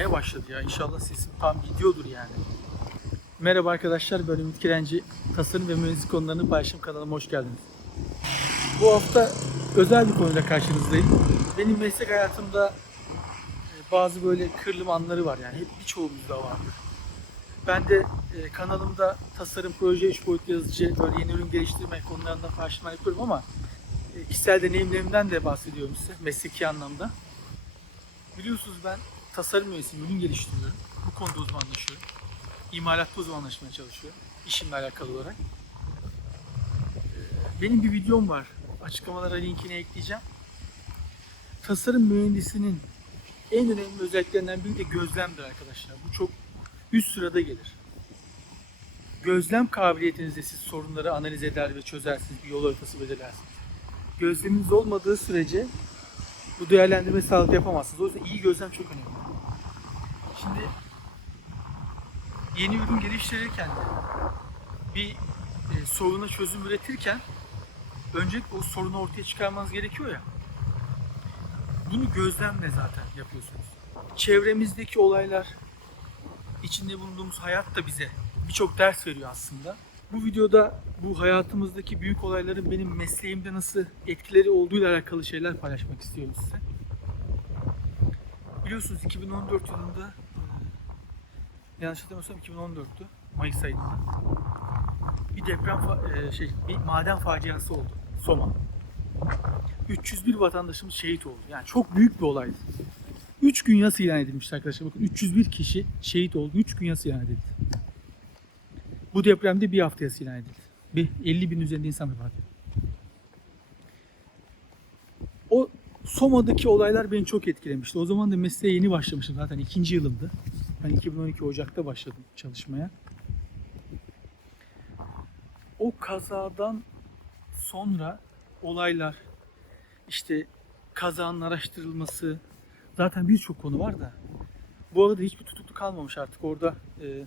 gelmeye başladı ya. İnşallah sesim tam gidiyordur yani. Merhaba arkadaşlar, ben Ümit Kirenci. Tasarım ve mühendislik konularını paylaşım kanalıma hoş geldiniz. Bu hafta özel bir konuyla karşınızdayım. Benim meslek hayatımda e, bazı böyle kırılım anları var yani. Hep birçoğumuzda vardır. Ben de e, kanalımda tasarım, proje, üç boyutlu yazıcı, böyle yeni ürün geliştirme konularında paylaşımlar yapıyorum ama e, kişisel deneyimlerimden de bahsediyorum size mesleki anlamda. Biliyorsunuz ben tasarım mühendisiyim, ürün geliştiriyorum. Bu konuda uzmanlaşıyorum. İmalatta uzmanlaşmaya çalışıyorum. işimle alakalı olarak. Ee, Benim bir videom var. Açıklamalara linkini ekleyeceğim. Tasarım mühendisinin en önemli özelliklerinden biri de gözlemdir arkadaşlar. Bu çok üst sırada gelir. Gözlem kabiliyetinizde siz sorunları analiz eder ve çözersiniz. Bir yol haritası belirlersiniz. Gözleminiz olmadığı sürece bu değerlendirme sağlıklı yapamazsınız. O yüzden iyi gözlem çok önemli. Şimdi yeni ürün geliştirirken bir e, soruna çözüm üretirken öncelikle o sorunu ortaya çıkarmanız gerekiyor ya. Bunu gözlemle zaten yapıyorsunuz. Çevremizdeki olaylar, içinde bulunduğumuz hayat da bize birçok ders veriyor aslında. Bu videoda bu hayatımızdaki büyük olayların benim mesleğimde nasıl etkileri olduğuyla alakalı şeyler paylaşmak istiyorum size. Biliyorsunuz 2014 yılında yanlış hatırlamıyorsam 2014'tü Mayıs ayında bir deprem e, şey bir maden faciası oldu Soma. 301 vatandaşımız şehit oldu. Yani çok büyük bir olaydı. 3 gün yas ilan edilmişti arkadaşlar. Bakın 301 kişi şehit oldu. 3 gün yas ilan edildi. Bu depremde bir hafta yas ilan edildi. Bir 50 bin üzerinde insan vefat etti. O Soma'daki olaylar beni çok etkilemişti. O zaman da mesleğe yeni başlamıştım zaten ikinci yılımdı. Ben 2012 Ocak'ta başladım çalışmaya. O kazadan sonra olaylar, işte kazanın araştırılması, zaten birçok konu var da bu arada hiçbir tutuklu kalmamış artık orada. E,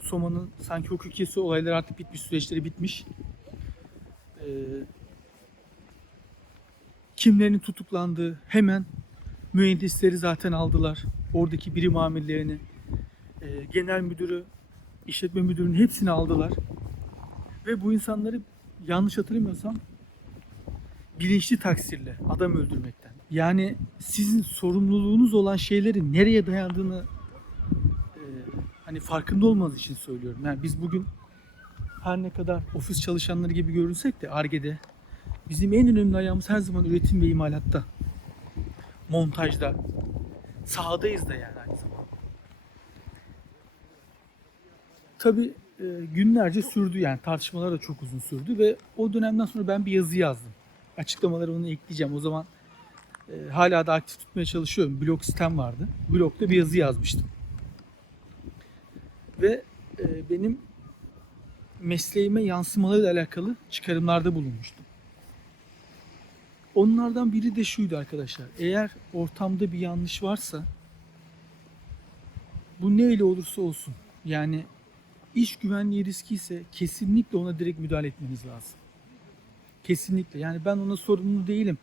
Soma'nın sanki hukukiyesi olaylar artık bitmiş, süreçleri bitmiş. E, kimlerin tutuklandığı hemen mühendisleri zaten aldılar. Oradaki birim amirlerini, e, genel müdürü, işletme müdürünün hepsini aldılar. Ve bu insanları yanlış hatırlamıyorsam bilinçli taksirle adam öldürmekten. Yani sizin sorumluluğunuz olan şeylerin nereye dayandığını e, hani farkında olmanız için söylüyorum. Yani biz bugün her ne kadar ofis çalışanları gibi görünsek de Arge'de bizim en önemli ayağımız her zaman üretim ve imalatta. Montajda. Sahadayız da yani aynı zamanda. Tabii e, günlerce sürdü yani tartışmalar da çok uzun sürdü ve o dönemden sonra ben bir yazı yazdım. Açıklamaları onu ekleyeceğim. O zaman e, hala da aktif tutmaya çalışıyorum. Blog sistem vardı. Blogda bir yazı yazmıştım. Ve e, benim mesleğime yansımalarıyla alakalı çıkarımlarda bulunmuştum. Onlardan biri de şuydu arkadaşlar. Eğer ortamda bir yanlış varsa bu neyle olursa olsun yani iş güvenliği riski ise kesinlikle ona direkt müdahale etmeniz lazım. Kesinlikle. Yani ben ona sorumlu değilim.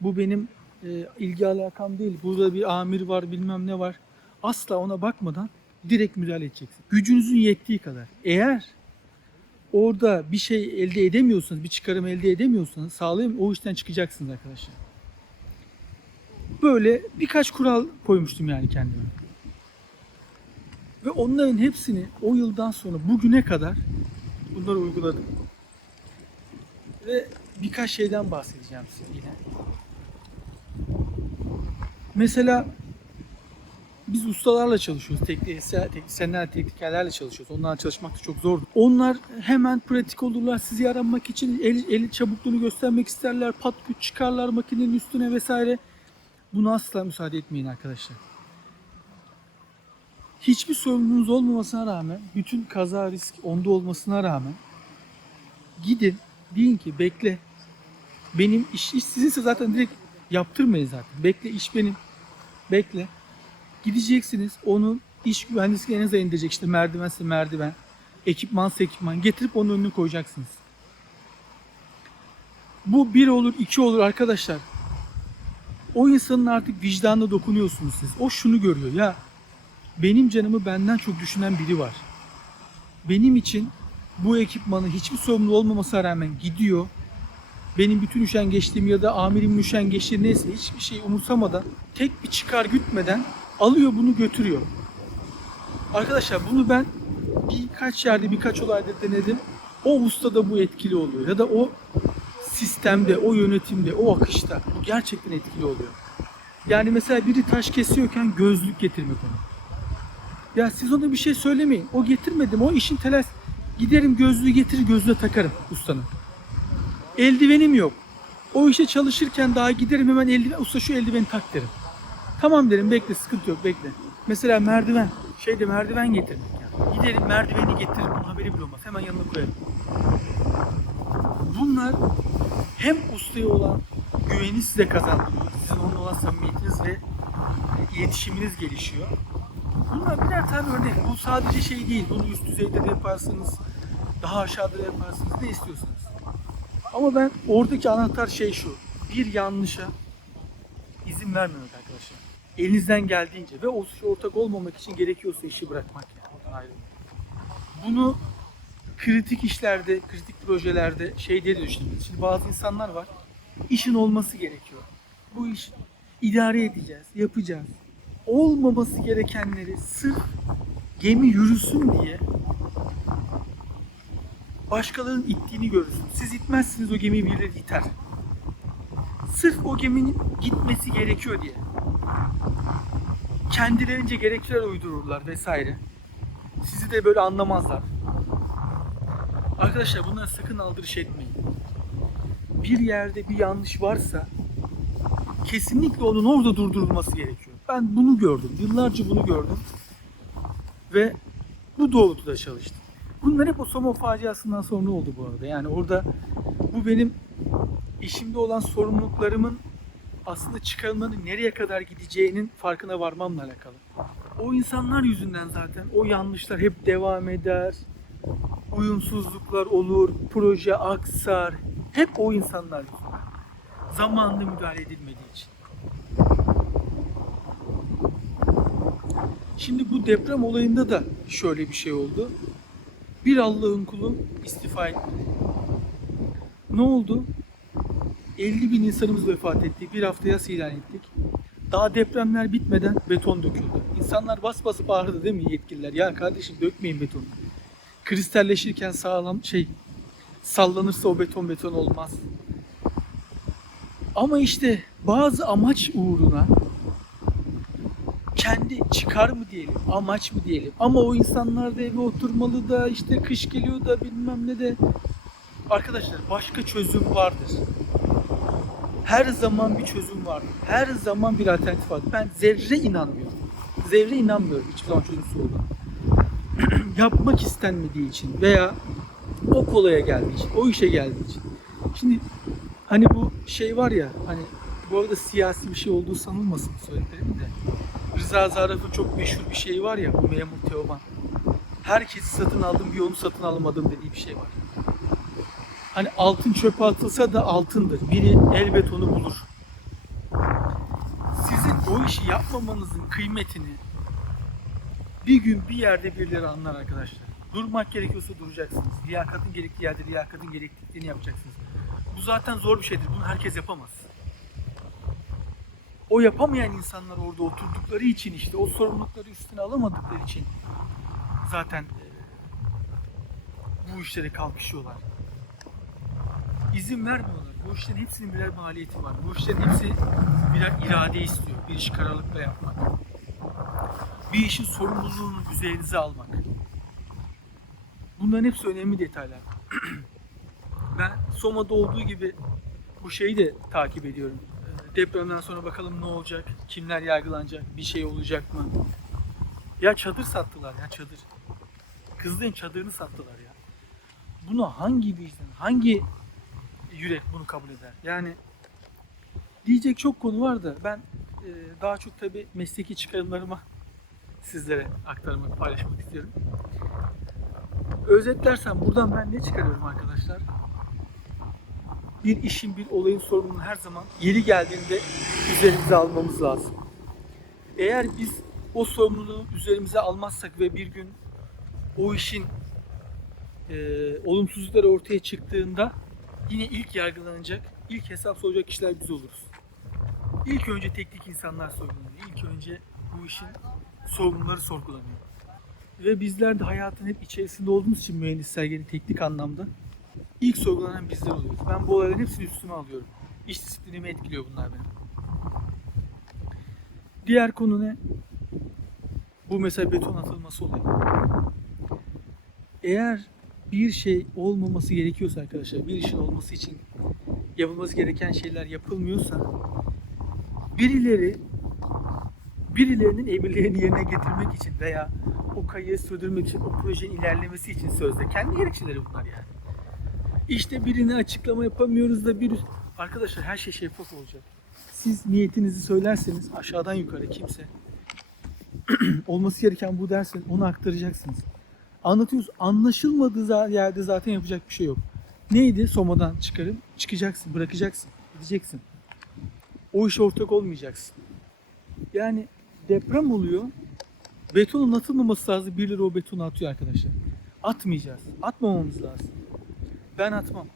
Bu benim e, ilgi alakam değil. Burada bir amir var bilmem ne var. Asla ona bakmadan direkt müdahale edeceksin. Gücünüzün yettiği kadar. Eğer orada bir şey elde edemiyorsanız, bir çıkarım elde edemiyorsanız sağlayın o işten çıkacaksınız arkadaşlar. Böyle birkaç kural koymuştum yani kendime. Ve onların hepsini o yıldan sonra bugüne kadar bunları uyguladım. Ve birkaç şeyden bahsedeceğim size yine. Mesela biz ustalarla çalışıyoruz. Teknisyen, teknisyenler, teknikerlerle çalışıyoruz. Onlarla çalışmak da çok zor. Onlar hemen pratik olurlar. Sizi aramak için el, el çabukluğunu göstermek isterler. Pat güç çıkarlar makinenin üstüne vesaire. Buna asla müsaade etmeyin arkadaşlar. Hiçbir sorununuz olmamasına rağmen, bütün kaza risk onda olmasına rağmen gidin deyin ki bekle. Benim iş, iş sizinse zaten direkt yaptırmayın zaten. Bekle iş benim. Bekle. Gideceksiniz onun iş güvenlisini en aza indirecek işte merdivense merdiven, ekipmansa ekipman getirip onun önüne koyacaksınız. Bu bir olur, iki olur arkadaşlar. O insanın artık vicdanına dokunuyorsunuz siz. O şunu görüyor ya benim canımı benden çok düşünen biri var. Benim için bu ekipmanı hiçbir sorumlu olmamasına rağmen gidiyor. Benim bütün üşengeçliğim ya da amirimin üşengeçliği neyse hiçbir şey umursamadan tek bir çıkar gütmeden alıyor bunu götürüyor. Arkadaşlar bunu ben birkaç yerde birkaç olayda denedim. O ustada bu etkili oluyor ya da o sistemde, o yönetimde, o akışta bu gerçekten etkili oluyor. Yani mesela biri taş kesiyorken gözlük getirmek ona. Ya siz ona bir şey söylemeyin. O getirmedim. O işin telaş. Giderim gözlüğü getirir gözüne takarım ustanın. Eldivenim yok. O işe çalışırken daha giderim hemen eldiven. Usta şu eldiveni tak derim. Tamam derim bekle sıkıntı yok bekle. Mesela merdiven. Şeyde merdiven getirmek yani. Giderim merdiveni getiririm. Onun haberi bile olmaz. Hemen yanına koyarım. Bunlar hem ustaya olan güveni size kazandırıyor. Sizin onunla olan samimiyetiniz ve iletişiminiz gelişiyor. Bunlar birer tane örnek. Bu sadece şey değil. Bunu üst düzeyde de yaparsınız. Daha aşağıda da yaparsınız. Ne istiyorsanız. Ama ben oradaki anahtar şey şu. Bir yanlışa izin vermemek arkadaşlar. Elinizden geldiğince ve o işe ortak olmamak için gerekiyorsa işi bırakmak yani. Bunu kritik işlerde, kritik projelerde şey diye düşünün. Şimdi bazı insanlar var. İşin olması gerekiyor. Bu iş idare edeceğiz, yapacağız. Olmaması gerekenleri sırf gemi yürüsün diye başkalarının ittiğini görürsün. Siz itmezsiniz o gemiyi birileri iter. Sırf o geminin gitmesi gerekiyor diye. Kendilerince gerekçeler uydururlar vesaire. Sizi de böyle anlamazlar. Arkadaşlar bunlara sakın aldırış etmeyin. Bir yerde bir yanlış varsa kesinlikle onun orada durdurulması gerekiyor. Ben bunu gördüm. Yıllarca bunu gördüm. Ve bu doğrultuda çalıştım. Bunlar hep o Somon faciasından sonra oldu bu arada. Yani orada bu benim işimde olan sorumluluklarımın aslında çıkarımların nereye kadar gideceğinin farkına varmamla alakalı. O insanlar yüzünden zaten o yanlışlar hep devam eder. Uyumsuzluklar olur, proje aksar. Hep o insanlar yüzünden. Zamanında müdahale edilmediği için. Şimdi bu deprem olayında da şöyle bir şey oldu. Bir Allah'ın kulu istifa etmedi. Ne oldu? 50 bin insanımız vefat etti. Bir hafta yas ilan ettik. Daha depremler bitmeden beton döküldü. İnsanlar bas bas bağırdı değil mi yetkililer? Ya kardeşim dökmeyin betonu. Kristalleşirken sağlam şey sallanırsa o beton beton olmaz. Ama işte bazı amaç uğruna kendi çıkar mı diyelim, amaç mı diyelim. Ama o insanlar da eve oturmalı da işte kış geliyor da bilmem ne de. Arkadaşlar başka çözüm vardır. Her zaman bir çözüm vardır. Her zaman bir alternatif vardır. Ben zerre inanmıyorum. Zerre inanmıyorum hiçbir zaman çözümsüz olduğuna. Yapmak istenmediği için veya o kolaya geldiği için, o işe geldiği için. Şimdi hani bu şey var ya hani bu arada siyasi bir şey olduğu sanılmasın söylediklerim de. Rıza Zarrab'ın çok meşhur bir şeyi var ya bu memur Teoman. Herkesi satın aldım bir onu satın alamadım dediği bir şey var. Hani altın çöpe atılsa da altındır. Biri elbet onu bulur. Sizin o işi yapmamanızın kıymetini bir gün bir yerde birileri anlar arkadaşlar. Durmak gerekiyorsa duracaksınız. Liyakatın gerektiği yerde liyakatın gerektiğini yapacaksınız. Bu zaten zor bir şeydir. Bunu herkes yapamaz. O yapamayan insanlar orada oturdukları için işte o sorumlulukları üstüne alamadıkları için zaten e, bu işlere kalkışıyorlar. İzin vermiyorlar. Bu işlerin hepsinin birer maliyeti var. Bu işlerin hepsi birer irade istiyor. Bir işi kararlılıkla yapmak. Bir işin sorumluluğunu üzerinize almak. Bunların hepsi önemli detaylar. ben Soma'da olduğu gibi bu şeyi de takip ediyorum. Depremden sonra bakalım ne olacak, kimler yargılanacak, bir şey olacak mı? Ya çadır sattılar ya çadır. Kızılın çadırını sattılar ya. Bunu hangi vicdan, hangi yürek bunu kabul eder? Yani diyecek çok konu var da ben e, daha çok tabi mesleki çıkarımlarıma sizlere aktarmak, paylaşmak istiyorum. Özetlersem buradan ben ne çıkarıyorum arkadaşlar? Bir işin, bir olayın sorumluluğunu her zaman yeri geldiğinde üzerimize almamız lazım. Eğer biz o sorumluluğu üzerimize almazsak ve bir gün o işin e, olumsuzlukları ortaya çıktığında yine ilk yargılanacak, ilk hesap soracak kişiler biz oluruz. İlk önce teknik insanlar sorgulanıyor. İlk önce bu işin sorumluları sorgulanıyor. Ve bizler de hayatın hep içerisinde olduğumuz için mühendisler geri teknik anlamda ilk sorgulanan bizler oluyoruz. Ben bu olayların hepsini üstüme alıyorum. İş disiplinimi etkiliyor bunlar benim. Diğer konu ne? Bu mesela beton atılması oluyor. Eğer bir şey olmaması gerekiyorsa arkadaşlar, bir işin olması için yapılması gereken şeyler yapılmıyorsa birileri birilerinin emirlerini yerine getirmek için veya o kayığı sürdürmek için, o projenin ilerlemesi için sözde. Kendi gerekçeleri bunlar yani. İşte birine açıklama yapamıyoruz da bir... Arkadaşlar her şey şeffaf olacak. Siz niyetinizi söylerseniz aşağıdan yukarı kimse olması gereken bu dersen onu aktaracaksınız. Anlatıyoruz. Anlaşılmadığı yerde zaten yapacak bir şey yok. Neydi? Soma'dan çıkarım. Çıkacaksın, bırakacaksın, gideceksin. O işe ortak olmayacaksın. Yani deprem oluyor. Betonun atılmaması lazım. Birileri o betonu atıyor arkadaşlar. Atmayacağız. Atmamamız lazım. Ben atmam.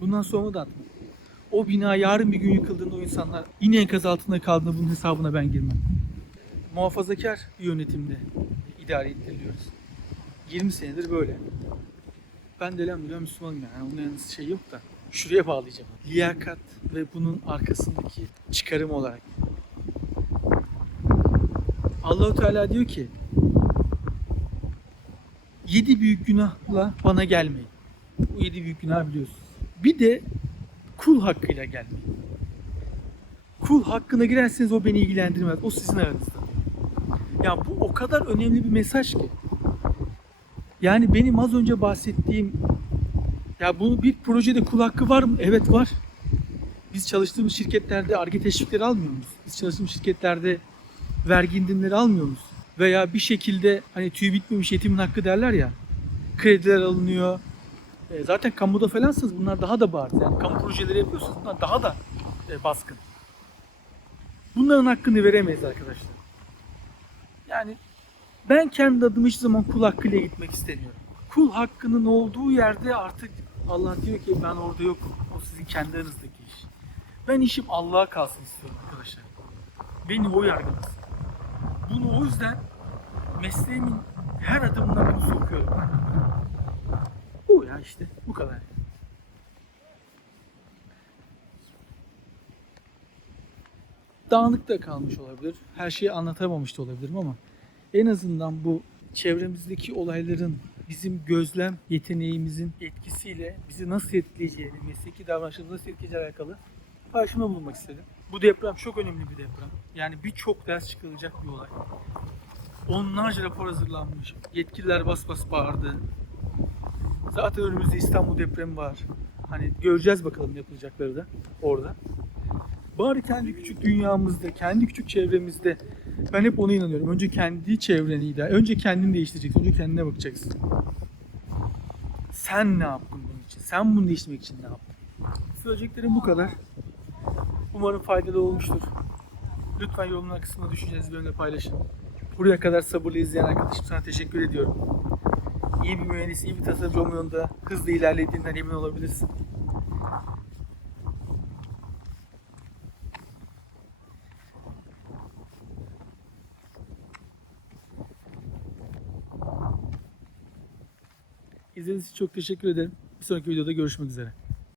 Bundan sonra da atmam. O bina yarın bir gün yıkıldığında o insanlar yine enkaz altında kaldığında bunun hesabına ben girmem. Muhafazakar yönetimde idare ettiriliyoruz. 20 senedir böyle. Ben de elhamdülillah Müslümanım yani. Onun yanında şey yok da. Şuraya bağlayacağım. Liyakat ve bunun arkasındaki çıkarım olarak. Allahu Teala diyor ki yedi büyük günahla bana gelmeyin. Bu yedi büyük günah biliyorsunuz. Bir de kul hakkıyla gelmeyin. Kul hakkına girerseniz o beni ilgilendirmez. O sizin aranızda. Ya bu o kadar önemli bir mesaj ki. Yani benim az önce bahsettiğim ya bu bir projede kul hakkı var mı? Evet var. Biz çalıştığımız şirketlerde arge teşvikleri almıyor muyuz? Biz çalıştığımız şirketlerde vergi indirimleri almıyor muyuz? Veya bir şekilde hani tüy bitmemiş yetimin hakkı derler ya. Krediler alınıyor. E, zaten kamuda falansanız bunlar daha da bariz. Yani kamu projeleri yapıyorsanız bunlar daha da e, baskın. Bunların hakkını veremeyiz arkadaşlar. Yani ben kendi adıma hiçbir zaman kul hakkıyla gitmek istemiyorum. Kul hakkının olduğu yerde artık Allah diyor ki ben orada yokum. O sizin kendi aranızdaki iş. Ben işim Allah'a kalsın istiyorum arkadaşlar. Beni o yargılasın. Bunu o yüzden mesleğimin her adımına bunu sokuyorum. İşte bu kadar. Dağınık da kalmış olabilir. Her şeyi anlatamamış da olabilirim ama en azından bu çevremizdeki olayların bizim gözlem yeteneğimizin etkisiyle bizi nasıl etkileyeceğini, mesleki davranışımızı nasıl etkileyeceği alakalı paylaşımda bulunmak istedim. Bu deprem çok önemli bir deprem. Yani birçok ders çıkarılacak bir olay. Onlarca rapor hazırlanmış. Yetkililer bas bas bağırdı. Zaten önümüzde İstanbul depremi var. Hani göreceğiz bakalım yapılacakları da orada. Bari kendi küçük dünyamızda, kendi küçük çevremizde ben hep ona inanıyorum. Önce kendi çevreni idare, önce kendini değiştireceksin, önce kendine bakacaksın. Sen ne yaptın bunun için? Sen bunu değiştirmek için ne yaptın? Söyleyeceklerim bu kadar. Umarım faydalı olmuştur. Lütfen yorumlar kısmına düşüncenizi benimle paylaşın. Buraya kadar sabırlı izleyen arkadaşım sana teşekkür ediyorum. İyi bir mühendis, iyi bir tasarımcı olma yolunda hızlı ilerlediğinden emin olabilirsin. İzlediğiniz için çok teşekkür ederim. Bir sonraki videoda görüşmek üzere.